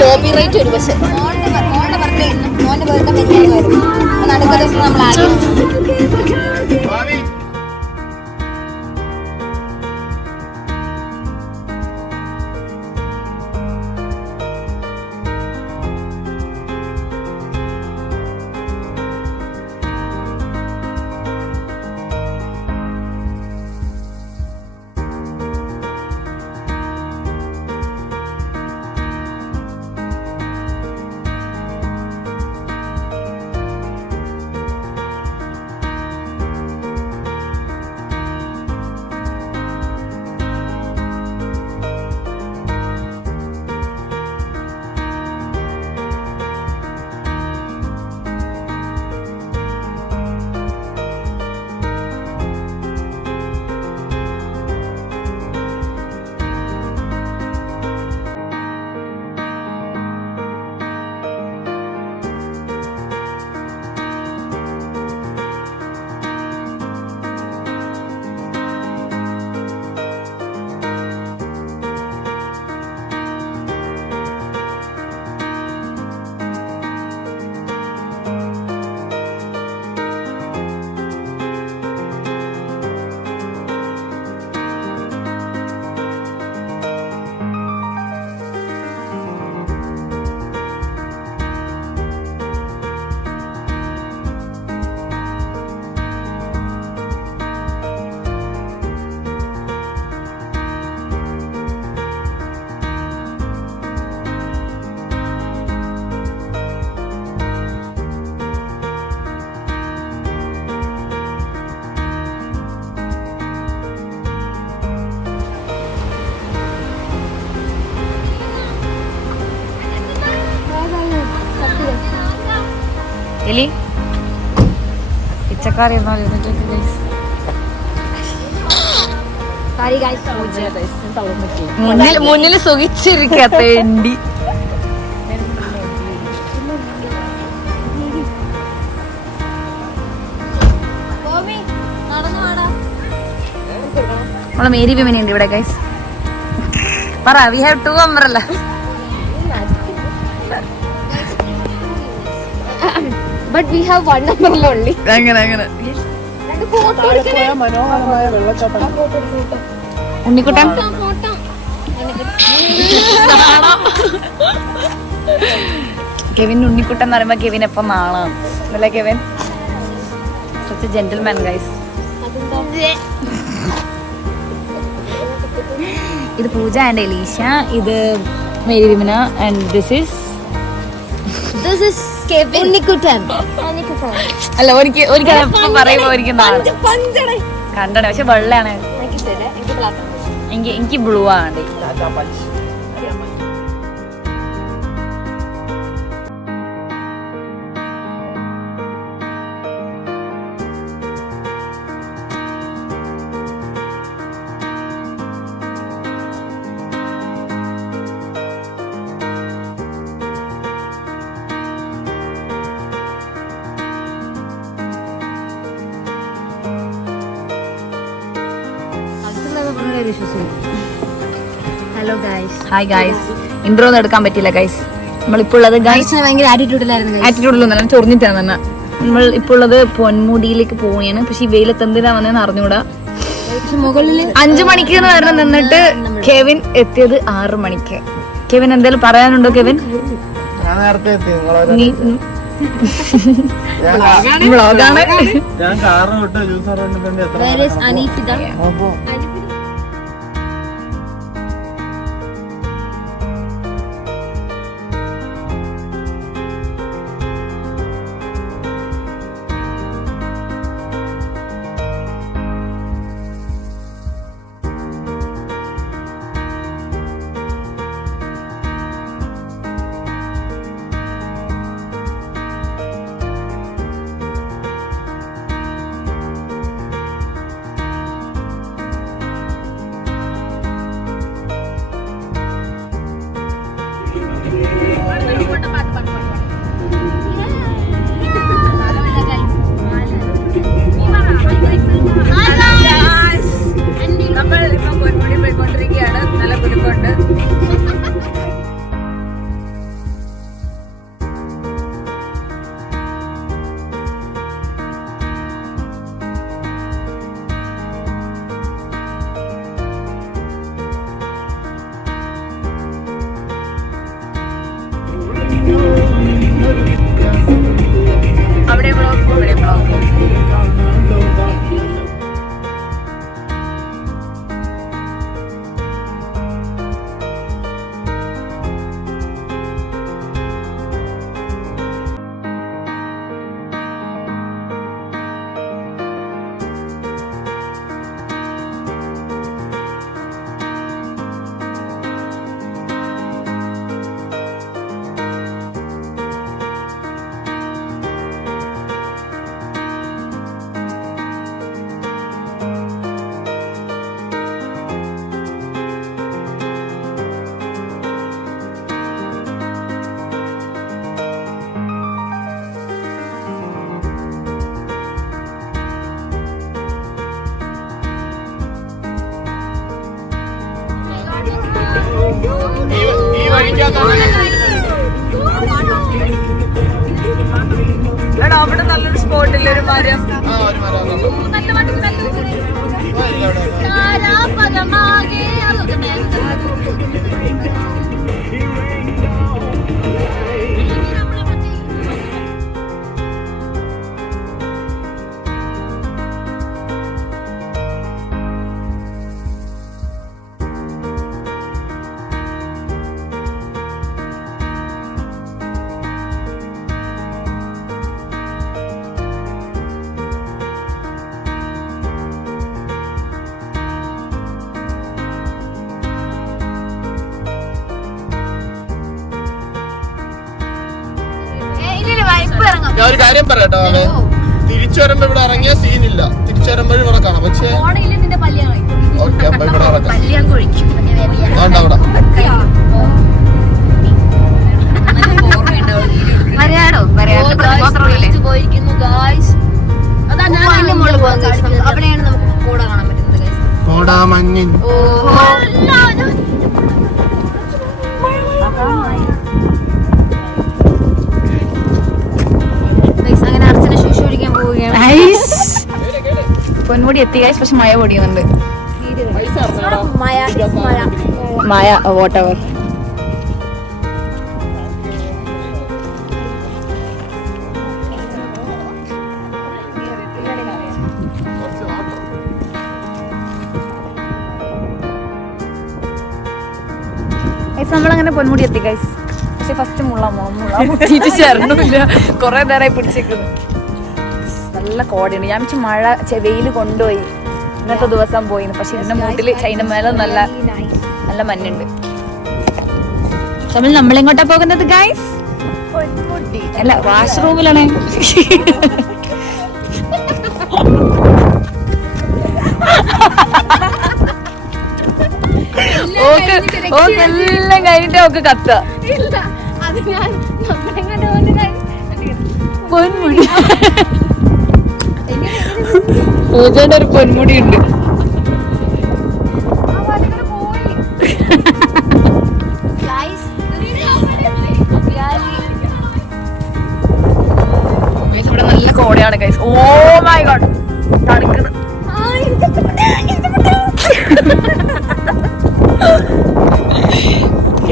Copyright ഒരു പക്ഷേ മോന്റെ വെറുതെ പറ്റിയായിരുന്നു. അടുത്ത ദിവസം നമ്മൾ ആദ്യം എലി പിച്ചക്കാറി മുന്നിൽ സുഖിച്ചിരിക്കാത്ത എണ്ടി. നമ്മളെ മേരി വിമനി ഉണ്ട് ഇവിടെ ഗൈസ്. പറ we have 2 umbrella. But we have 1 umbrella only. അങ്ങനെ ഉണ്ണിക്കുട്ടൻ കെവിൻ ഉണ്ണിക്കുട്ടൻ എന്ന് പറയുമ്പോ കെവിൻ എപ്പം നാളാണ് അല്ലേ കെവിൻ? Such gentleman guys. ഇത് പൂജ ആൻഡ് എലീഷ, ഇത് മേരി വിമന ആൻഡ് ദിസ് ഈസ് ഉണ്ണിക്കുട്ടൻ. അല്ല ഒരിക്കൽ എപ്പം പറയുമ്പോ ഒരിക്കൽ കണ്ടണേ, പക്ഷെ വെള്ളയാണ്. എനിക്ക് ബ്ലൂ ആണ്. Hello guys. Hi guys. Intro ഒന്നും എടുക്കാൻ പറ്റില്ല ഗൈസ്. നമ്മളിപ്പോൾ ഉള്ളത് ഭയങ്കര ആറ്റിറ്റ്യൂഡിലൊന്നും ചൊറിഞ്ഞിട്ടാണ് തന്നെ. നമ്മൾ ഇപ്പോൾ ഉള്ളത് പൊന്മുടിയിലേക്ക് പോവുകയാണ്. പക്ഷെ ഈ വെയിലത്ത് എന്തിനാ വന്നതെന്ന് അറിഞ്ഞൂടാ. 5 മണിക്ക് എന്ന് പറഞ്ഞ് നിന്നിട്ട് കെവിൻ എത്തിയത് 6 മണിക്ക്. കെവിൻ എന്തെങ്കിലും പറയാനുണ്ടോ കെവിൻ? വ്ളോഗാണ്. നമ്മൾ ഇപ്പൊ പൊന്മുടി പോയിക്കൊണ്ടിരിക്കുകയാണ്. നല്ല കുടുംബമുണ്ട്. അവിടെ ബ്ലോഗ് ഇവിടെ ബ്ലോഗ്. എടാ അവിടെ നല്ലൊരു സ്പോട്ടില്ല, ഒരു മരം. ഞാൻ ഒരു കാര്യം പറയട്ടോ, തിരിച്ചു വരുമ്പോ ഇവിടെ ഇറങ്ങിയ സീനില്ല. തിരിച്ചു വരുമ്പോ ഇവിടെ കാണാം. പക്ഷേ ഓക്കെ, അപ്പൊ ഇവിടെ ഇറങ്ങാം. വേണ്ട അവിടെ അവിടെയാണ് നമുക്ക് കോട കാണാൻ പറ്റുന്നത്. കോടാമഞ്ഞിൻ പൊന്മുടി എത്തി ഗൈസ്. പക്ഷെ മഴ പൊടിയുന്നുണ്ട്. മഴ വോട്ടെവർ. നമ്മളങ്ങനെ പൊന്മുടി എത്തി ഗൈസ്. പക്ഷെ ഫസ്റ്റ് മുള്ള മുട്ടിയിട്ട് ചേർന്നില്ല. കൊറേ നേരമായി പിടിച്ചേക്കുന്നു. നല്ല കോടയാണ്. ഞാൻ വെച്ച് മഴ വെയിൽ കൊണ്ടുപോയി ഇന്നത്തെ ദിവസം പോയിന്ന്. പക്ഷെ ഇതിന്റെ മൂട്ടില് ചൈന മേലെ നല്ല നല്ല മഞ്ഞുണ്ട്. നമ്മളെങ്ങോട്ടാ പോകുന്നത് ഗൈസ്? അല്ല, വാഷ്റൂമിലാണ്. എല്ലാം കഴിഞ്ഞിട്ട് ഒക്കെ കത്ത പൊന്മുടി. പൂജയുടെ ഒരു പൊന്മുടി ഉണ്ട്. ഇവിടെ നല്ല കോടയാണ് ഗൈസ്. ഓ മൈ ഗോഡ്, തണുക്കുന്നത്.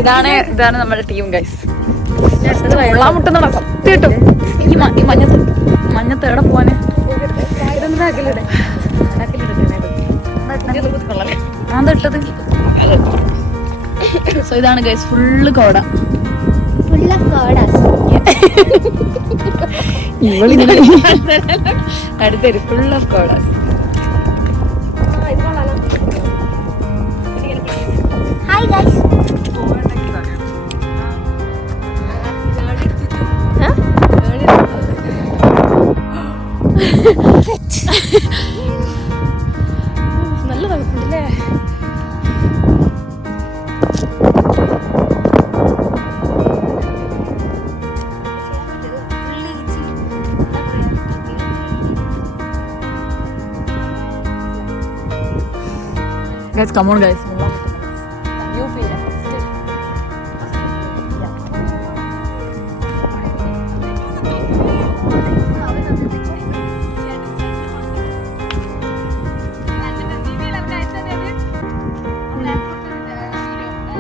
ഇതാണ് നമ്മുടെ ടീം ഗൈസ്. വെള്ളം മുട്ടുന്ന സത്യമായിട്ടും. ഈ മഞ്ഞത്ത് എവിടെ പോവാന്? അതെട്ടത്. സോ ഇതാണ് ഗൈസ് ഫുള്ള് കോട. ഇവളിങ്ങനെ അടുത്തരും ഫുൾ ഓഫ് കോട. Hi guys. നല്ല തണുപ്പുണ്ടല്ലേ? Guys, come on guys.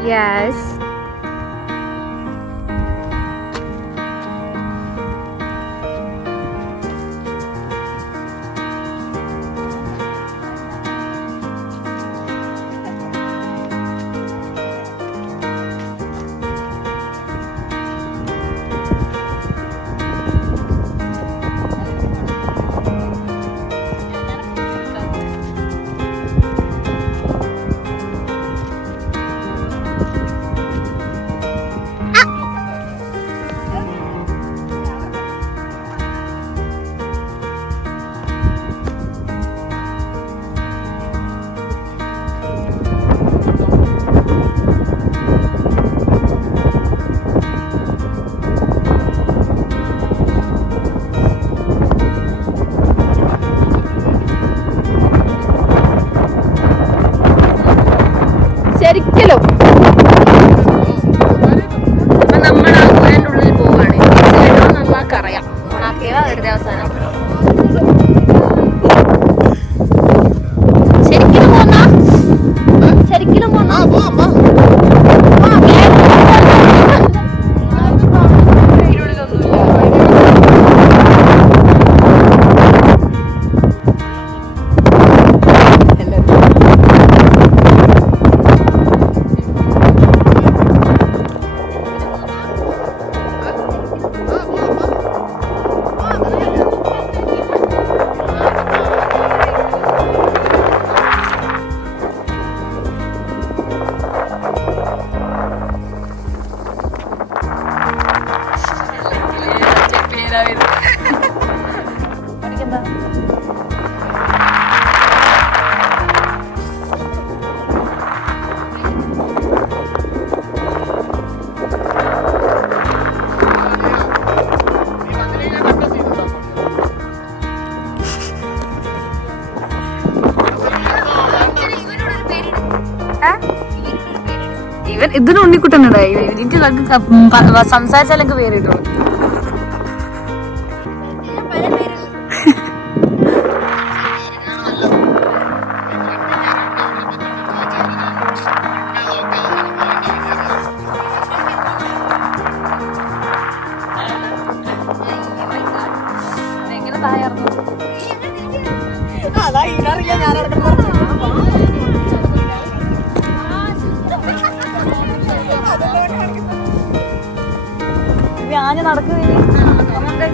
Yes. ശരിക്കലും അപ്പൊ നമ്മൾ ആ ഗുഹന്റെ ഉള്ളിൽ പോവാണ്. നന്നാക്കറിയാം ഓണാക്കിയതാ വെറുതെ അവസാനം. ശരിക്കും പോന്നാ ശരിക്കും പോന്നാ ഇവൻ ഇതിന് ഉണ്ണിക്കുട്ടനുണ്ടാ. എനിക്ക് സംസാരിച്ചാലെനിക്ക് പേര് കിട്ടുള്ളൂ. എങ്ങനെ തായായിരുന്നു അതാ ഇനറിയാ ഞാൻ ആഞ്ഞ നടക്കുന്നില്ലേ.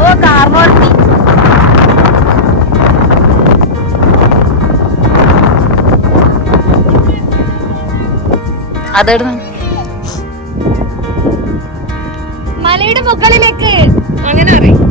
ഓ കാർമോർത്തി അതെടുന്ന മലയുടെ മുകളിലേക്ക് അങ്ങനെ അറിയാം.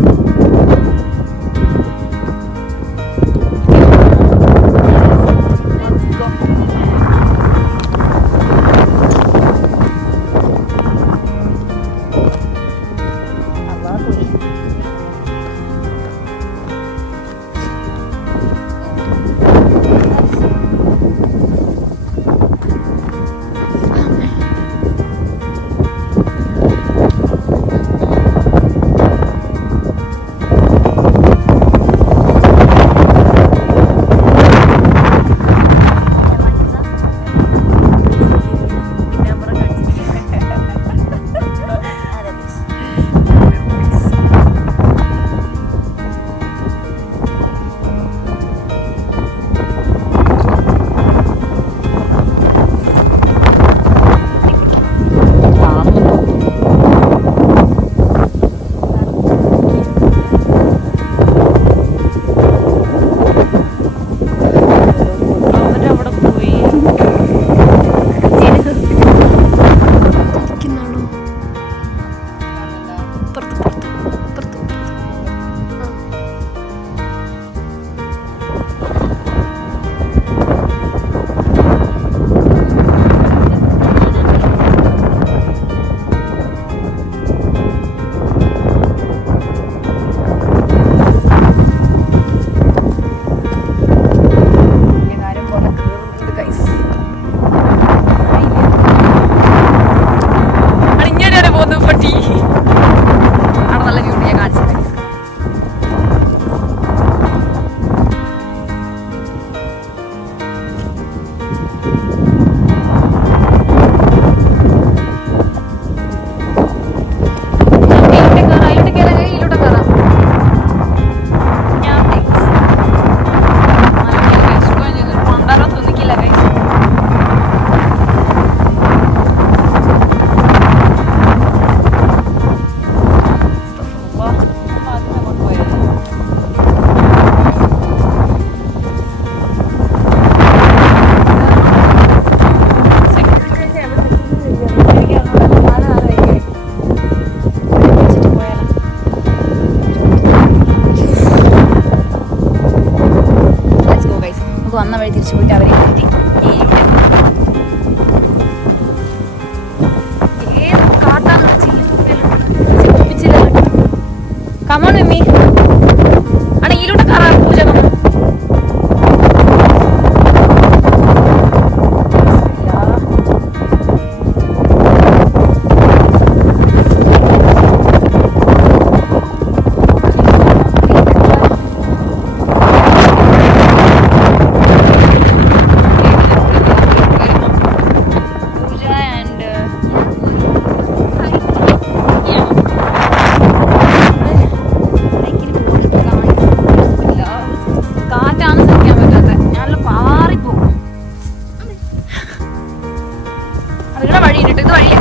നിങ്ങളുടെ വഴി ഉണ്ട് ഇത് വഴിയാ.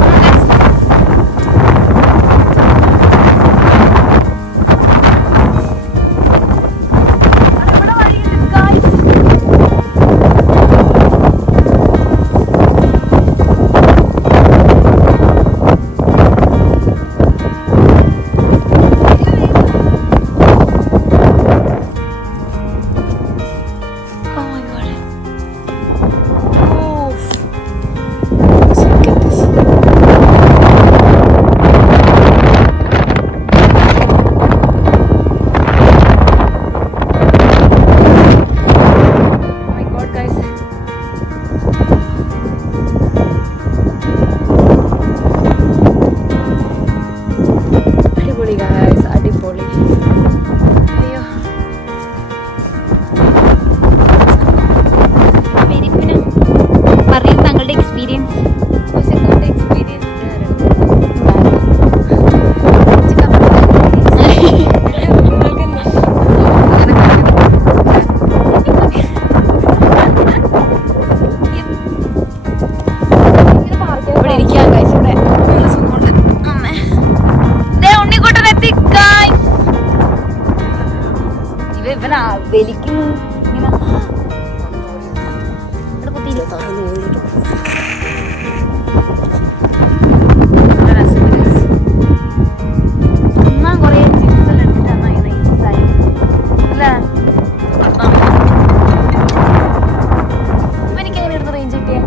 വലിക്കുന്നു ഇങ്ങനെ തിന്നാൻ കൊറേ ചിപ്സ് എല്ലാം എടുത്തിട്ടാണ് നൈസായി അല്ലേ. ഇവനിക്ക് എങ്ങനെ എടുത്ത് റേഞ്ച് കിട്ടിയേ?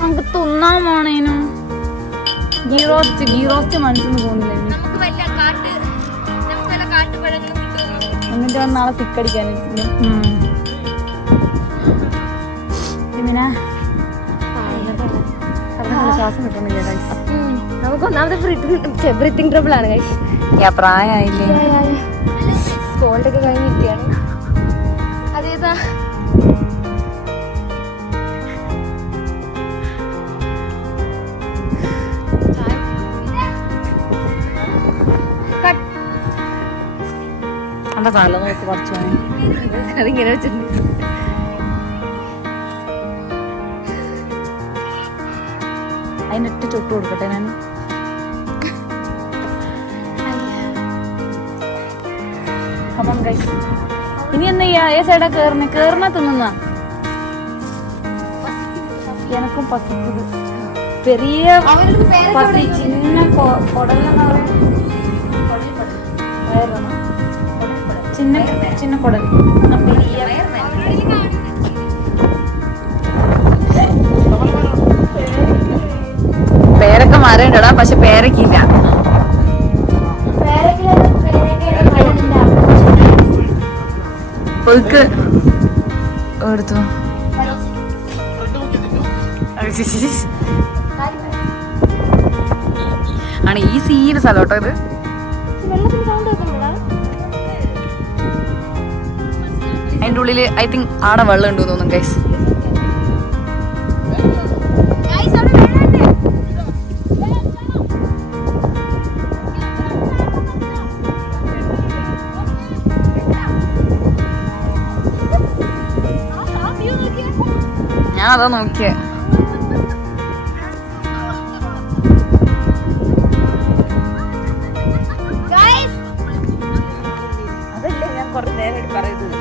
നമുക്ക് തിന്നാമോണേനും ഗീ റോസ്റ്റ് മനസ്സിന്ന് പോകുന്നില്ല. എന്നിട്ട് വന്ന് നാളെ സിക്കടിക്കാനായിട്ട് പിന്നെ ശ്വാസം കിട്ടുന്നില്ല. നമുക്ക് ഒന്നാമത് ബ്രീത്തിങ് ട്രബിൾ ആണ്. പ്രായമായില്ലേ? കോൾഡ് ഒക്കെ കഴിഞ്ഞിരിക്കുകയാണ്. അതേതാ എന്റെ തല നോക്ക് പറിച്ചു അതിങ്ങനെ വെച്ചിട്ടുണ്ട്. അതിനിട്ട് ചുട്ടു കൊടുക്കട്ടെ ഞാൻ. അപ്പം ഗൈസ് ഇനി എന്താ ചെയ്യാ? ഏ സൈഡാ കേറുന്ന തിന്നുന്ന എനക്കും പസിപ്പത് പെരിയ പസി ചിന്ന കൊടലെന്നാ പറയാ, ചിന്ന കൊടൽ പേരൊക്കെ മരണ്ടടാ, പക്ഷെ പേരക്കില്ല. എടുത്തു ആണ് ഈ സീന് സ്ഥലം കേട്ടോ ഇത്. അതിന്റെ ഉള്ളില് ഐ തിങ്ക് ആടെ വെള്ളം ഉണ്ട് തോന്നും ഗൈസ്. ഞാൻ അതാ നോക്കിയേ. അതല്ലേ ഞാൻ കുറച്ച് നേരം പറയുന്നത്.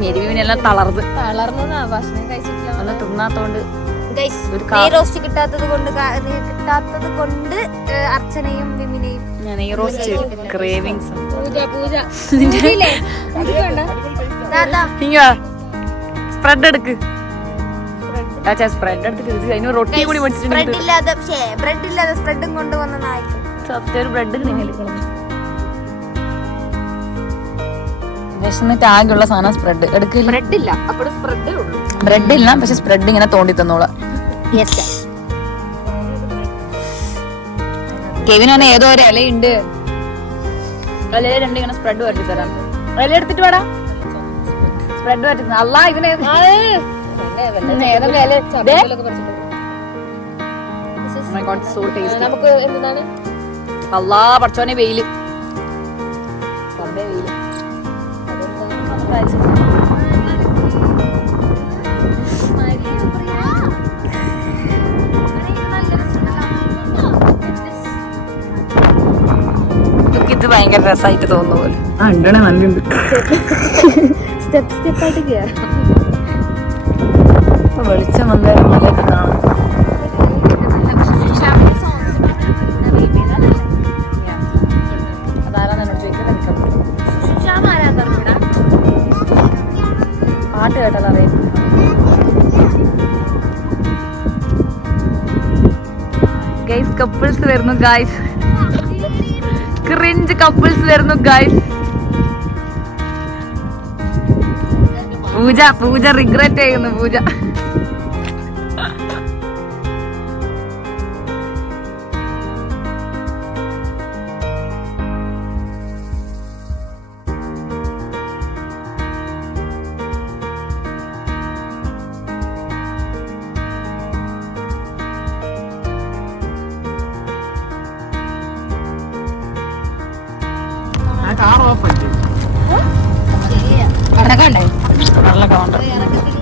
മേരിവിനെല്ലാം തളർന്നതാ ഭക്ഷണം കഴിച്ചിട്ടില്ല, ഒന്നും തിന്നാത്തോണ്ട്. റോസ്റ്റ് കിട്ടാത്തത് കൊണ്ട് അർച്ചനയും വിമിനെയും ഞാൻ ഈ റോസ്റ്റ് ക്രേവിങ്സ് സ്പ്രെഡ് എടുക്ക്. സ്പ്രെഡ് എടുത്തിട്ട് അതിന് റൊട്ടി കൂടി ബ്രെഡ് ഇല്ലാതെ സ്പ്രെഡും കൊണ്ടുവന്ന നായ്ക്ക് സത്യം ഒരു ബ്രെഡ് നിങ്ങൾ വിശന്നിട്ട് ആകെയുള്ള സാധനം സ്പ്രെഡ് എടുക്കില്ല. ബ്രെഡ് ഇല്ല, അപ്പോൾ സ്പ്രെഡേ ഉള്ളൂ. ബ്രെഡ് ഇല്ല, പക്ഷെ സ്പ്രെഡ് ഇങ്ങനെ തോണ്ടി തന്നോളാം. കെവിൻ പറഞ്ഞ ഏതോ ഒരു ഇലയുണ്ട്, ഇലയില് 2 ഇങ്ങനെ സ്പ്രെഡ് പറ്റി തരാം. ഇല എടുത്തിട്ട് വേടാ സ്പ്രെഡ് പറ്റുന്ന അല്ല ഇവന് നമുക്ക് എന്താണ് അല്ലാ പഠിച്ചോനെ വെയില് ഇത് ഭയങ്കര രസമായിട്ട് തോന്നുന്ന പോലെ. ഉണ്ടണേ നല്ലുണ്ട്. സ്റ്റെപ്പ് സ്റ്റെപ്പായിട്ട് കയറാം. വെളിച്ചം വന്നാലും നല്ലത് കാണാം. പാട്ട് കേട്ടാൽ അറിയാം. ഗൈസ് കപ്പിൾസ് വരുന്നു ഗൈസ്, ക്രിഞ്ച് കപ്പിൾസ് വരുന്നു ഗൈസ്. പൂജ റിഗ്രറ്റ് ചെയ്യുന്നു പൂജ. കാർ ഓഫ് ആയിട്ട് വെള്ളമൊക്കെ ഉണ്ട്.